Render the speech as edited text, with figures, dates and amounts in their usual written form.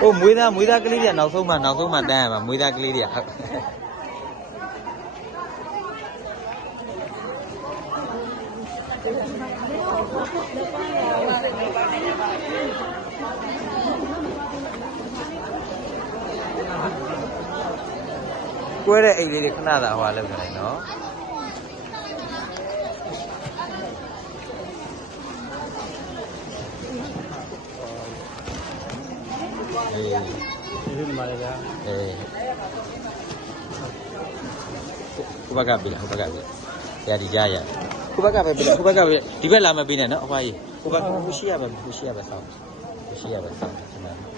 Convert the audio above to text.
ဟိုမွေးသားကလေးတွေကနောက်ဆုံးမှတန်းရမှာမွေးသားကလေးတွေကကွဲတဲ့အိမ်လေးတွေခဏသာဟွာလောက်နေတယ်နော်ဒီလိုမှလည်းဗျာခုဘက်ကပြီလားခုဘက်ကပြီရဒီကြရခုဘက်ကပဲပြီလားခုဘက်ကပဲဒီဘက်လာမပြီးနဲ့နော်အဖွားကြီးခုဘက်ရှိရပါဆောင်းဒီမှာ